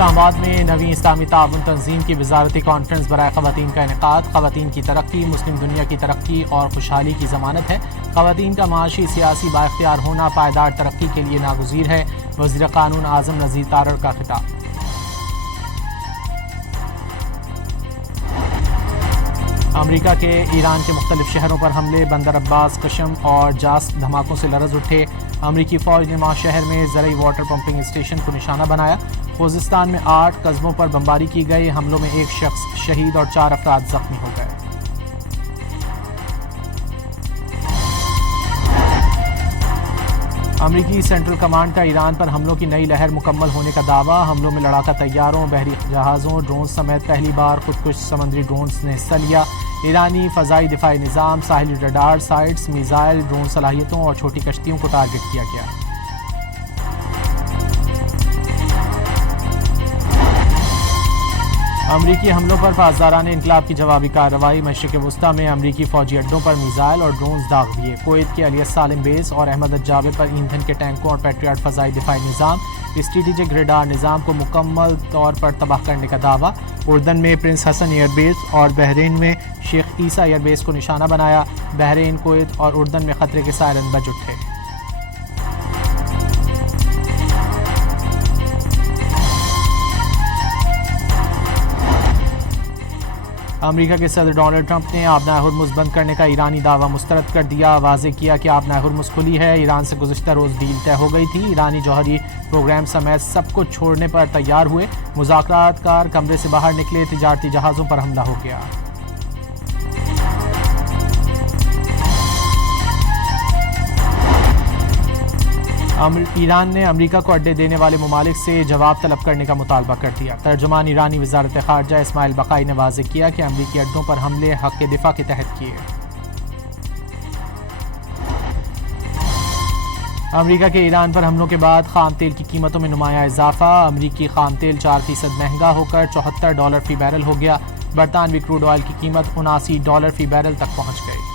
اسلام آباد میں نویں اسلامی تعاون تنظیم کی وزارتی کانفرنس برائے خواتین کا انعقاد۔ خواتین کی ترقی مسلم دنیا کی ترقی اور خوشحالی کی ضمانت ہے۔ خواتین کا معاشی سیاسی بااختیار ہونا پائیدار ترقی کے لیے ناگزیر ہے۔ وزیر قانون اعظم نذیر تارڑ کا خطاب۔ امریکہ کے ایران کے مختلف شہروں پر حملے، بندر عباس، قشم اور جاسک دھماکوں سے لرز اٹھے۔ امریکی فوج نے ماہ شہر میں زرعی واٹر پمپنگ اسٹیشن کو نشانہ بنایا۔ خوزستان میں 8 قصبوں پر بمباری کی گئی، حملوں میں 1 شخص شہید اور 4 افراد زخمی ہو گئے۔ امریکی سینٹرل کمانڈ کا ایران پر حملوں کی نئی لہر مکمل ہونے کا دعویٰ۔ حملوں میں لڑاکا طیاروں، بحری جہازوں، ڈرونز سمیت پہلی بار خودکش سمندری ڈرونز نے حصہ لیا۔ ایرانی فضائی دفاعی نظام، ساحلی ریڈار سائٹس، میزائل، ڈرون صلاحیتوں اور چھوٹی کشتیوں کو ٹارگٹ کیا گیا۔ امریکی حملوں پر پاسداران انقلاب کی جوابی کارروائی۔ مشرق وسطی میں امریکی فوجی اڈوں پر میزائل اور ڈرونز داغ دیے۔ کویت کے علی السالم بیس اور احمد الجابر پر ایندھن کے ٹینکوں اور پیٹریاٹ فضائی دفاعی نظام، اسٹریٹجک ریڈار نظام کو مکمل طور پر تباہ کرنے کا دعویٰ۔ اردن میں پرنس حسن ایئر بیس اور بحرین میں شیخ عیسیٰ ایئر بیس کو نشانہ بنایا۔ بحرین، کویت اور اردن میں خطرے کے سائرن بج اٹھے۔ امریکہ کے صدر ڈونلڈ ٹرمپ نے آبنائے ہرمز بند کرنے کا ایرانی دعویٰ مسترد کر دیا۔ واضح کیا کہ آبنائے ہرمز کھلی ہے۔ ایران سے گزشتہ روز ڈیل طے ہو گئی تھی۔ ایرانی جوہری پروگرام سمیت سب کچھ چھوڑنے پر تیار ہوئے۔ مذاکرات کار کمرے سے باہر نکلے، تجارتی جہازوں پر حملہ ہو گیا۔ ایران نے امریکہ کو اڈے دینے والے ممالک سے جواب طلب کرنے کا مطالبہ کر دیا۔ ترجمان ایرانی وزارت خارجہ اسماعیل بقائی نے واضح کیا کہ امریکی اڈوں پر حملے حق دفاع کے تحت کیے۔ امریکہ کے ایران پر حملوں کے بعد خام تیل کی قیمتوں میں نمایاں اضافہ۔ امریکی خام تیل 4% مہنگا ہو کر $74 فی بیرل ہو گیا۔ برطانوی کروڈ آئل کی قیمت $79 فی بیرل تک پہنچ گئی۔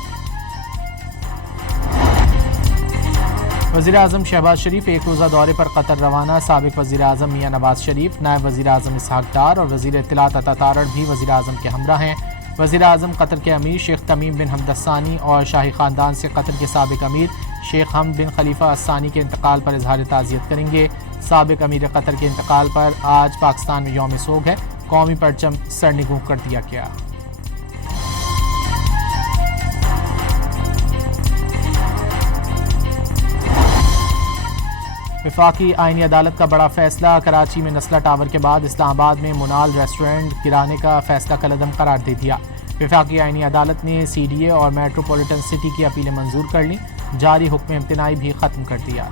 وزیر اعظم شہباز شریف ایک روزہ دورے پر قطر روانہ۔ سابق وزیر اعظم میاں نواز شریف، نائب وزیر اعظم اسحاق ڈار اور وزیر اطلاعات عطا تارڑ بھی وزیر اعظم کے ہمراہ ہیں۔ وزیر اعظم قطر کے امیر شیخ تمیم بن حمد الثانی اور شاہی خاندان سے قطر کے سابق امیر شیخ حمد بن خلیفہ الثانی کے انتقال پر اظہار تعزیت کریں گے۔ سابق امیر قطر کے انتقال پر آج پاکستان میں یوم سوگ ہے۔ قومی پرچم سرنگوں کر دیا گیا۔ وفاقی آئینی عدالت کا بڑا فیصلہ۔ کراچی میں نسلہ ٹاور کے بعد اسلام آباد میں منال ریسٹورنٹ گرانے کا فیصلہ کالعدم قرار دے دیا۔ وفاقی آئینی عدالت نے سی ڈی اے اور میٹروپولیٹن سٹی کی اپیلیں منظور کر لیں۔ جاری حکم امتناعی بھی ختم کر دیا۔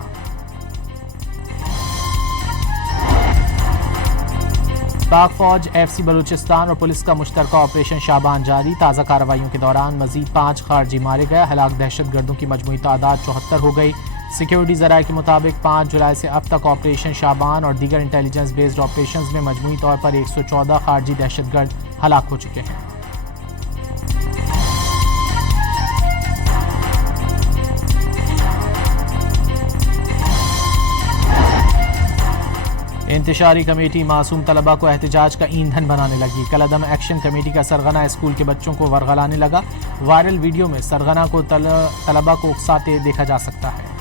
پاک فوج، ایف سی بلوچستان اور پولیس کا مشترکہ آپریشن شعبان جاری۔ تازہ کارروائیوں کے دوران مزید 5 خارجی مارے گئے۔ ہلاک دہشت گردوں کی مجموعی تعداد 74 ہو گئی۔ سیکیورٹی ذرائع کے مطابق 5 جولائی سے اب تک آپریشن شعبان اور دیگر انٹیلیجنس بیسڈ آپریشنز میں مجموعی طور پر 114 خارجی دہشت گرد ہلاک ہو چکے ہیں۔ انتشاری کمیٹی معصوم طلبہ کو احتجاج کا ایندھن بنانے لگی۔ کالعدم ایکشن کمیٹی کا سرغنہ اسکول کے بچوں کو ورغلانے لگا۔ وائرل ویڈیو میں سرغنہ کو طلبہ کو اکساتے دیکھا جا سکتا ہے۔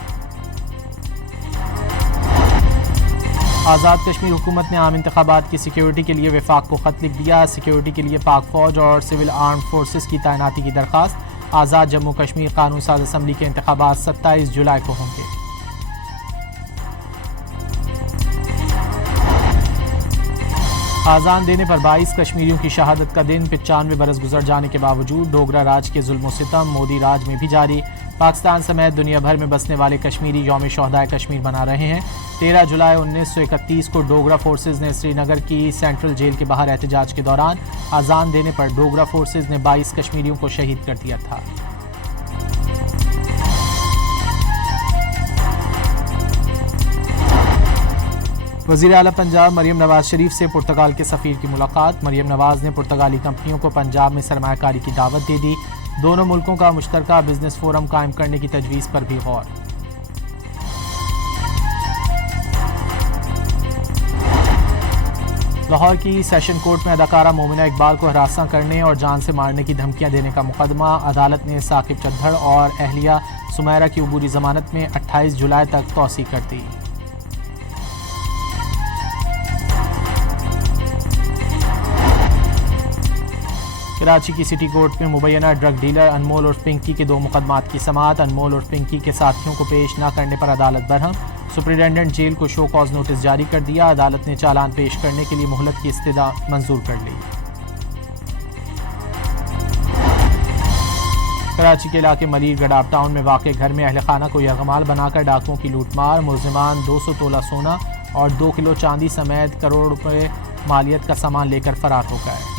آزاد کشمیر حکومت نے عام انتخابات کی سیکیورٹی کے لیے وفاق کو خط لکھ دیا۔ سیکیورٹی کے لیے پاک فوج اور سول آرمڈ فورسز کی تعیناتی کی درخواست۔ آزاد جموں کشمیر قانون ساز اسمبلی کے انتخابات 27 جولائی کو ہوں گے۔ آذان دینے پر 22 کشمیریوں کی شہادت کا دن۔ 95 برس گزر جانے کے باوجود ڈوگرا راج کے ظلم و ستم مودی راج میں بھی جاری۔ پاکستان سمیت دنیا بھر میں بسنے والے کشمیری یوم شہدائے کشمیر منا رہے ہیں۔ 13 جولائی 1931 کو ڈوگرا فورسز نے سری نگر کی سینٹرل جیل کے باہر احتجاج کے دوران اذان دینے پر ڈوگرا فورسز نے 22 کشمیریوں کو شہید کر دیا تھا۔ وزیر اعلیٰ پنجاب مریم نواز شریف سے پرتگال کے سفیر کی ملاقات۔ مریم نواز نے پرتگالی کمپنیوں کو پنجاب میں سرمایہ کاری کی دعوت دے دی۔ دونوں ملکوں کا مشترکہ بزنس فورم قائم کرنے کی تجویز پر بھی غور۔ لاہور کی سیشن کورٹ میں اداکارہ مومنہ اقبال کو ہراساں کرنے اور جان سے مارنے کی دھمکیاں دینے کا مقدمہ، عدالت نے ثاقب چدھڑ اور اہلیہ سمیرہ کی عبوری ضمانت میں 28 جولائی تک توسیع کر دی۔ کراچی کی سٹی کورٹ میں مبینہ ڈرگ ڈیلر انمول اور پنکی کے 2 مقدمات کی سماعت، انمول اور پنکی کے ساتھیوں کو پیش نہ کرنے پر عدالت برہم، سپرنٹنڈنٹ جیل کو شو کاز نوٹس جاری کر دیا، عدالت نے چالان پیش کرنے کے لیے مہلت کی استدعا منظور کر لی۔ کراچی کے علاقے ملیر گڈ اپ ٹاؤن میں واقع گھر میں اہل خانہ کو یرغمال بنا کر ڈاکوؤں کی لوٹ مار، ملزمان 200 تولہ سونا اور 2 کلو چاندی سمیت کروڑ روپے مالیت کا سامان لے کر فرار ہو گئے۔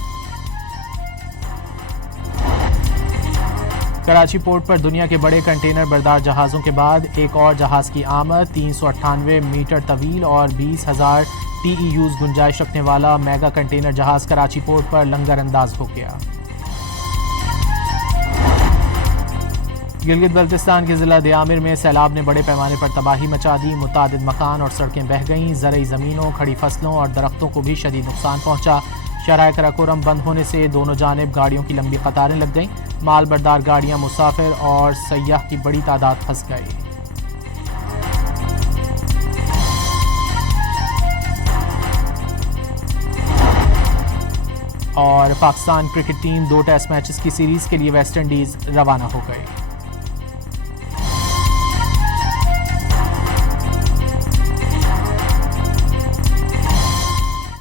کراچی پورٹ پر دنیا کے بڑے کنٹینر بردار جہازوں کے بعد ایک اور جہاز کی آمد، 398 میٹر طویل اور 20,000 TEUs گنجائش رکھنے والا میگا کنٹینر جہاز کراچی پورٹ پر لنگر انداز ہو گیا۔ گلگت بلتستان کے ضلع دیامر میں سیلاب نے بڑے پیمانے پر تباہی مچا دی، متعدد مکان اور سڑکیں بہہ گئیں، زرعی زمینوں، کھڑی فصلوں اور درختوں کو بھی شدید نقصان پہنچا۔ شاہراہ کراکورم بند ہونے سے دونوں جانب گاڑیوں کی لمبی قطاریں لگ گئیں، مال بردار گاڑیاں، مسافر اور سیاح کی بڑی تعداد پھنس گئی۔ اور Pakistan cricket team 2 test matches کی سیریز کے لیے ویسٹ انڈیز روانہ ہو گئی۔